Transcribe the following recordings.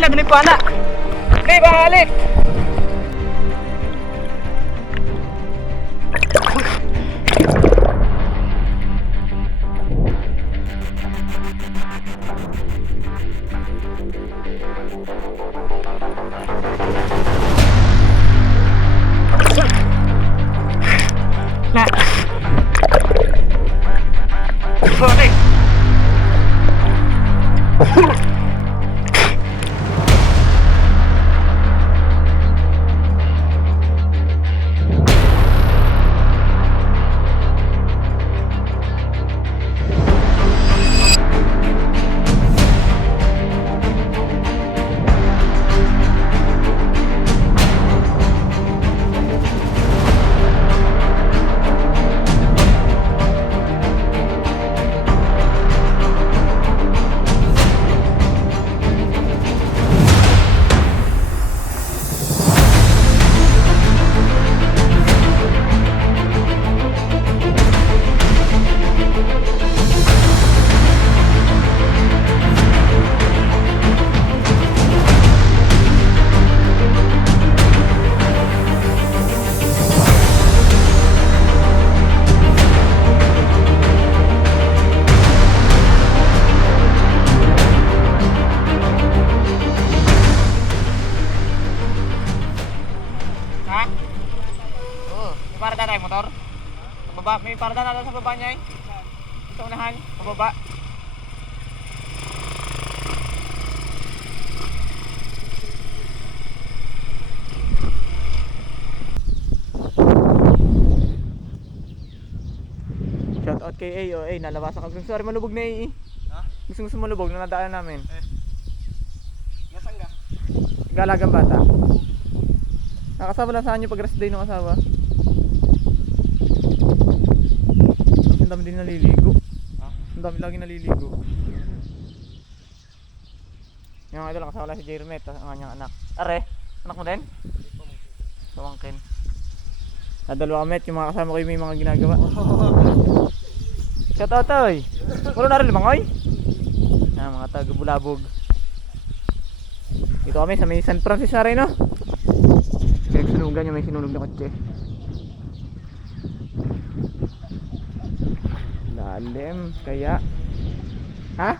Wala, doon po anak. Okay, bahalik. Na. Okay. Ha? Oo. May parada tayo motor? Sa baba. May parada na sa baba niya eh. Sa unahan. Sa baba. Shout out kay AOA. Nalabasan ka. Sorry, malubog na eh. Ha? Gusto malubog na nadaan namin. Nasaan ka? Galagang bata. Nakasama lang saan yung pag rest day ng asawa. Ang dami din naliligo. Ang dami lagi naliligo. Yung idol lang kasama lang si Jermet, ang kanyang anak. Are, anak mo din? Sawangkin. Sa dalawa met, yung mga kasama ko yung may mga ginagawa. Shout out oy. Wala na rin limangoy. Mga taga Bulabog. Dito kami sa may San Francisco na rin, no? Sunugan yung may sinunog na kotse. Lalim kaya. Ha?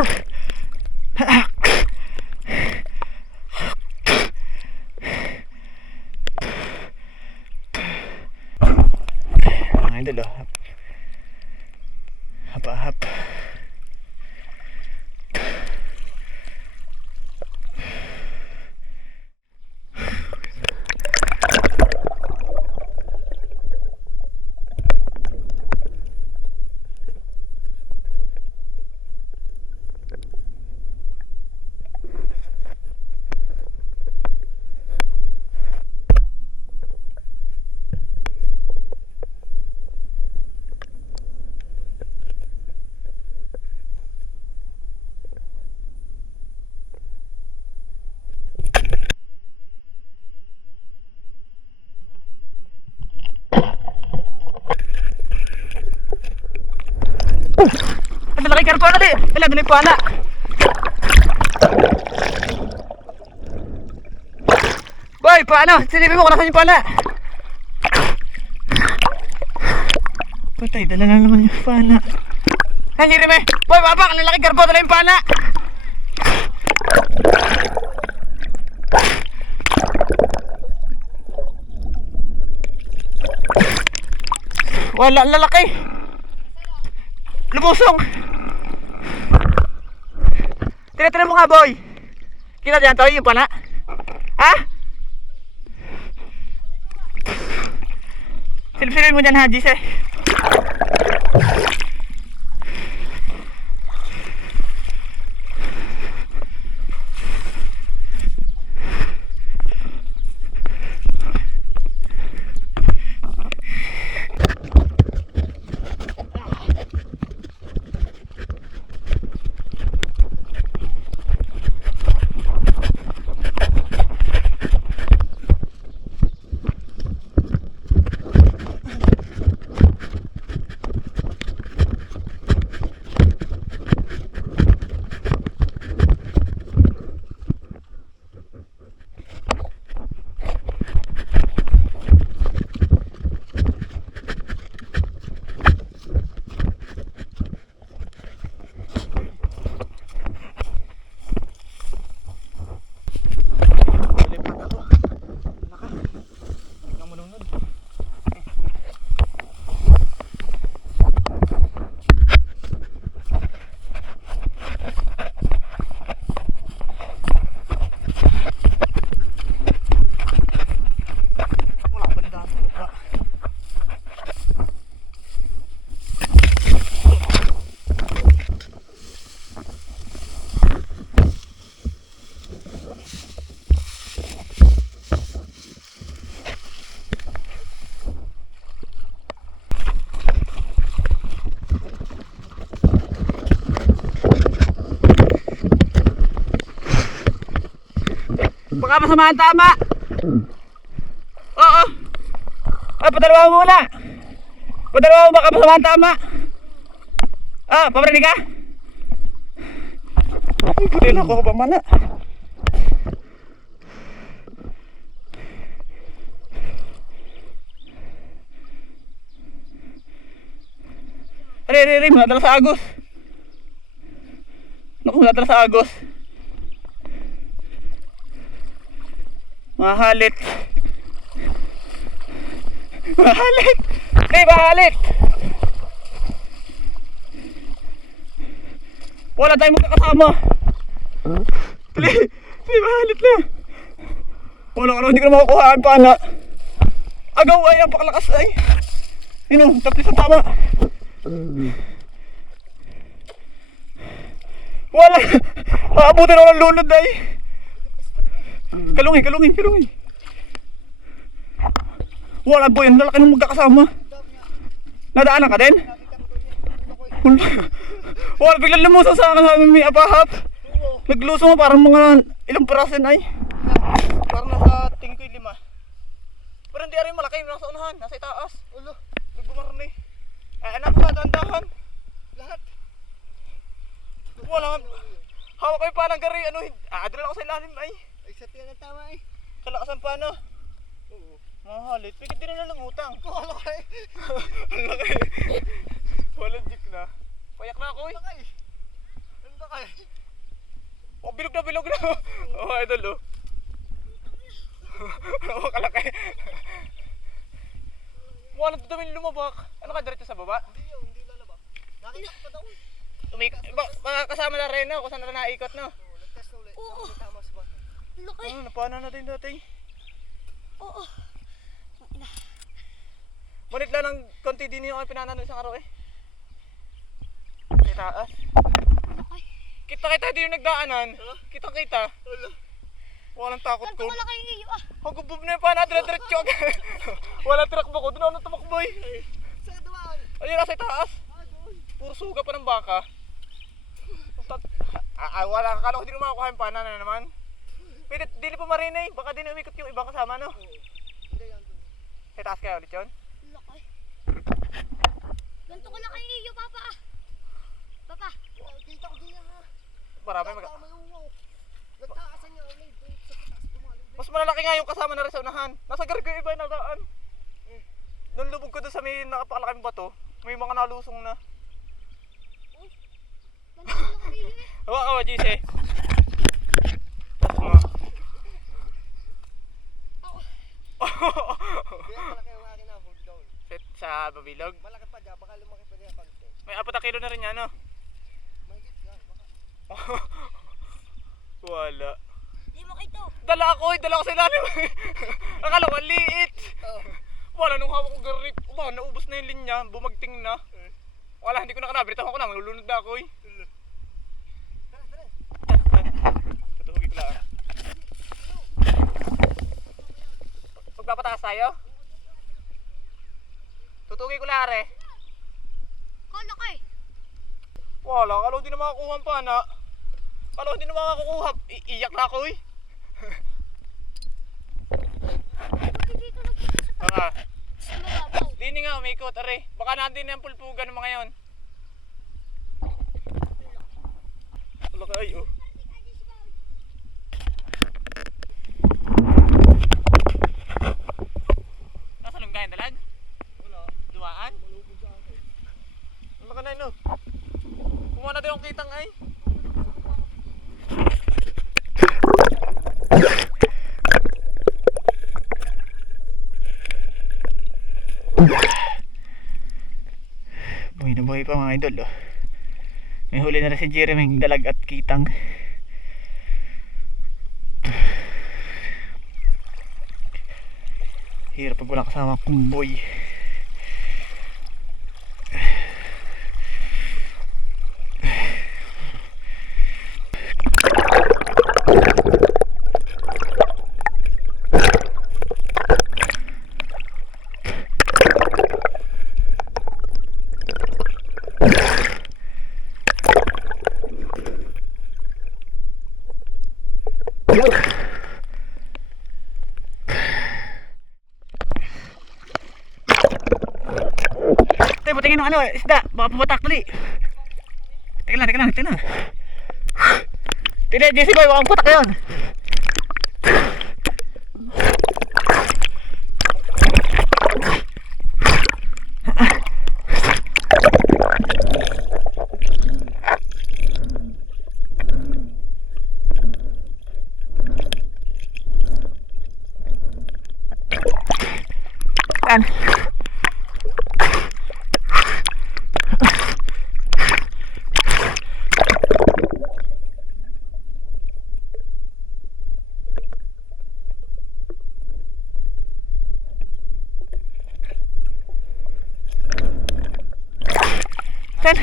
Mga idol, oh. Hap. Ang laki karpo na di. Wala doon yung pana. Boy, paano? Silipin mo kung nasan yung pana. Patay, dala na naman yung pana. Ay, hindi rin. Boy, babak, ang laki karpo, dala yung pana. Wala, ang lalaki. Lumusong. Tira mo nga, boy. Kita dyan to, yung pana. Ha? Silip-silipin mo dyan, ha, Jise. Baka masama ang tama. Oo. Ay, padalawa mo muna. Padalawa mo, baka masama ang tama. Ah, pabarinig ka? Ay, pwede na ako pamana. Ari, madala sa agos. Naku, madala sa agos. Mahalit. Mahalit. Hey, mahalit. Wala tayong magkakasama. Please, mahalit na. Wala ka naman, hindi ko na makukuhaan pa na. Agaw ay, ang pakalakas ay. Yun, tapos sa tama. Wala. Aabutin ako ng lunod ay. Kalungin. Wala boy, ang lalaki nung magkakasama. Nadaanan ka din? Wala, biglang lumusong sa akin sa may apahap. Naglusong mo parang mga ilang parasin ay. Parang nasa tingin ko yung 5. Pero hindi rin malaki, nasa unahan, nasa itaas. Ulo, nagbumarni. Ay, anak ko, dahan-dahan. Lahat. Wala. Hawak ko yung panang gari, adral ako sa ilalim ay. Ay, sa tiyan ang tama eh. Kalakasan pa na. Oo. Mahalit. Pikit din na lang utang. Wala ka eh. Ang laki. Walang jik na. Payak na ako eh. Laki. Ang laki. mga idol, oh. Oo, kalaki. Mukha na dadaming lumabak. Ano ka, diretso sa baba? Hindi lalaba. Nakita ko pa daw. Baka kasama na rin, no? Kung saan na naikot, no? Oo, nagtest na ulit. Oo. Tama, tama sa bato. Laki. Ano, napana natin dati. Oo. Manit lang ng konti din yung pinananon isang araw, eh. Sa taas. Laki. Kita din yung nagdaanan. Kita. Wala. Walang takot Ganito ko. malaki yung iyo ah. Hagubub na yung pana, diretso. Walang truck ba ko? Doon ako tumakboy. Saan dumaan? Ayun, nasa taas. Doon. Puro suga pa ng baka. Wala, akala ko di makukuha yung pana na naman. Pwede, di pa marinay. Baka din umikot yung ibang kasama, no? Oo. Hindi yan doon. Sa taas kaya ulit yun? Laki. Ganito kalaki yung iyo, Papa. Papa. Kita ko din yan ha. Marami Tama yung wow. Nagtaasan niya ulit. Doon sa pataas dumalo. Mas malalaki nga yung kasama na rin sa unahan. Nasa gargo yung iba yung nadaan. Nung lubog ko doon sa may napakalaking bato, may mga nalusong na. Ganito kalaki yung iyo eh. Hawa ka ba, JC? Tapos mo. Kaya malaki yung akin na hold down. Set sa babilog. Malaki pa dyan. Baka lumaki pa dyan konti. May 4 na kilo na rin yan, no? Mahigit yan. Baka. Wala. Di mo ito. Dala ko sa ilalim. Akala ko, ang liit. Oo. Wala, nung hawak ko garip. Naubos na yung linya, bumagting na. Wala, hindi ko nakanabit. Ako na, malulunod na ako, eh. Tara, tara. Tutuhugi ko lang. Magpapataas tayo? Tutugi ko lang, are. Kalaki. Wala, akala ko di na makakuha ang pana. Akala ko di na makakuha. Iiyak na ako, eh. Bakit dito nagpunta sa mababaw? Dini nga, umikot, are. Baka natin na yung pulpugan ng mga yon. Wala ka, ay, oh. Nasa lunggayan dalag? Wala. Dumaan? Malubog sa akin. Wala ka na, no? Kumuha natin yung kitang, ay. Buhay na buhay pa mga idol, oh. May huli na rin si Jeremy, dalag at kitang. Hirap pag wala kasama kong boy. Tayo, patingin ng ano, isda, baka pumatak tali. Teka lang. Tila, JC boy, wakang putak yun. Yan. Saan?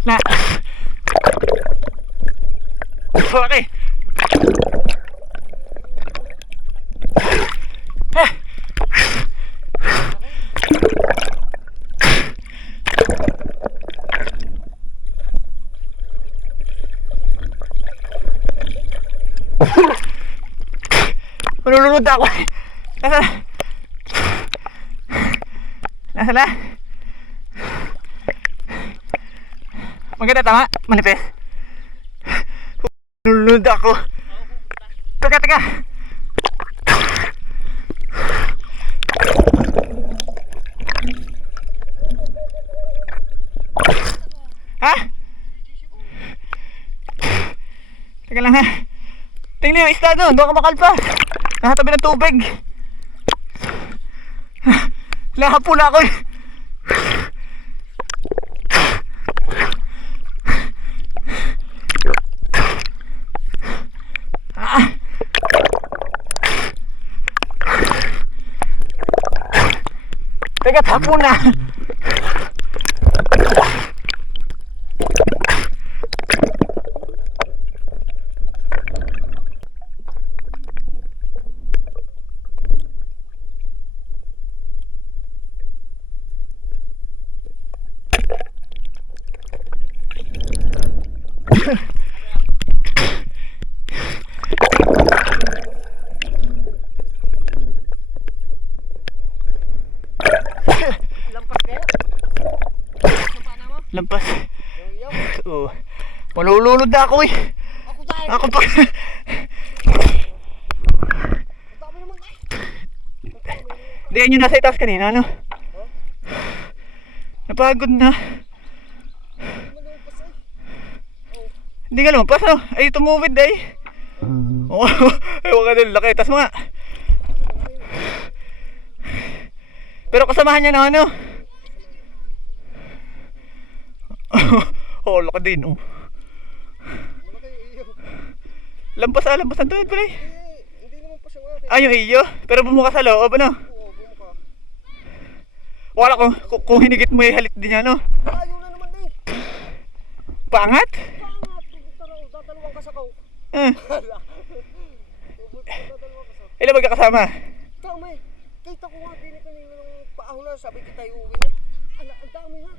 Na. Okay. Malulunod ako. Nasa Nasa la? Maganda, tama? Manifest. Nulunod ako. Teka. Ha? Teka lang ha. Tingnan yung isda doon ka makalpa. Nakatabi ng tubig. Lahapula ako eh. Teka, tapo na. Lampas kaya? Lampas. Yung Oo. Malulunod na ako eh. Ako tayo. Ako pa. Ang dami naman tayo. Hindi yan yung nasa itaas kanina, ano? Napagod na. Malumpas eh. Hindi ka lumpas, no? Ay, tumubid ay. Oo. Ay, huwag ka doon. Laki. Tas mga. Pero kasamahan niya na ano? Oh, laki din, oh. Malaki yung iyo. Lampas ang tuhod pala eh. Hindi naman pa siya nga. Ah, yung iyo? Pero bumuka sa loob, ano? Oo, bumuka. Wala kung hinigit mo yung halit din yan, no? Layo na naman eh. Pangat? Pangat. Dadalawang kasakaw. Eh, Dadalawang kasakaw. ilan magkakasama? Tama eh. Kita ko nga din kanina ng paahon na. Sabi kita uuwi na. Ala, ang dami nga.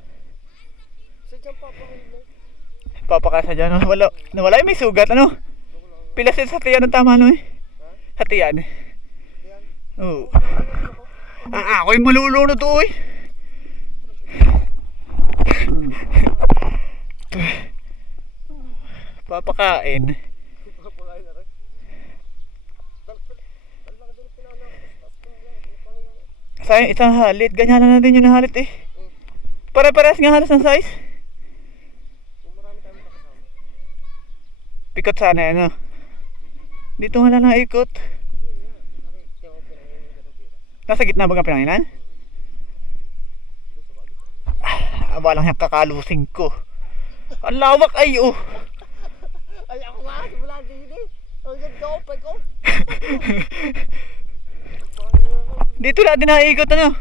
Sadyang papahon na. Papakasa dyan, no? Nawala yung may sugat, ano? Pilas yun sa tiyan ng tama, no eh? Sa tiyan. Yan. Oo. Ah, ako'y malulunod to, eh. Papakain. Papakain na rin. Talbaka din pinana ko. Sayang isang halit, ganyan na natin yung halit eh. Pare-pares nga halos ng size. Kung marami tayo makakasama. Pikot sana ano. Dito nga lang naikot. Nasa gitna ba ang pinanginan? Abalang yung kakalusing ko. Ang lawak ay oh. Ay ako nga, wala din eh. Ang ganda ko, pay ko. Dito natin naikot ano.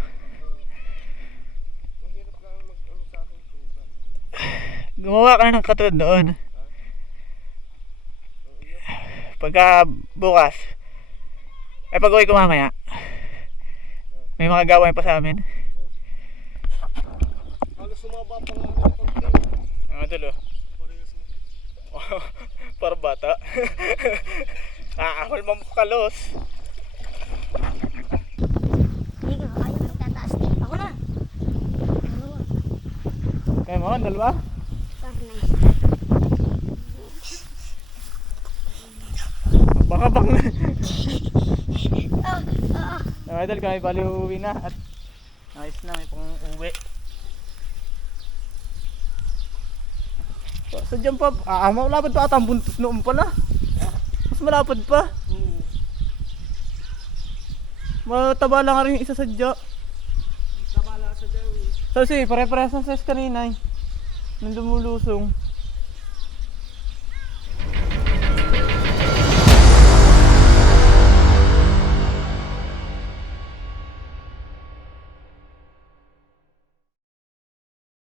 Mahirap lang mag-ano sa akin tuba. Gumawa ka na ng katulad noon. Pagka bukas, ay pag uwi ko mamaya, may mga gawain pa sa amin. Halos sumaba pa nga ng konti. Dulo. Parehas na. Para bata. Ahol mamukalos. Hindi nga, ayaw magtataas din. Ako na. Kaya mo, dalawa? Nice. Baka bang na. Oh. Idol, kami bali uuwi na at ayos na, may pang uwi. So dyan pa, malapad pa ata ang buntot noon pala. Mas malapad pa. Mataba lang nga rin yung isa sadya. Tabala sa daw eh. So si, pare-parehas ng size kanina eh. Nang lumulusong.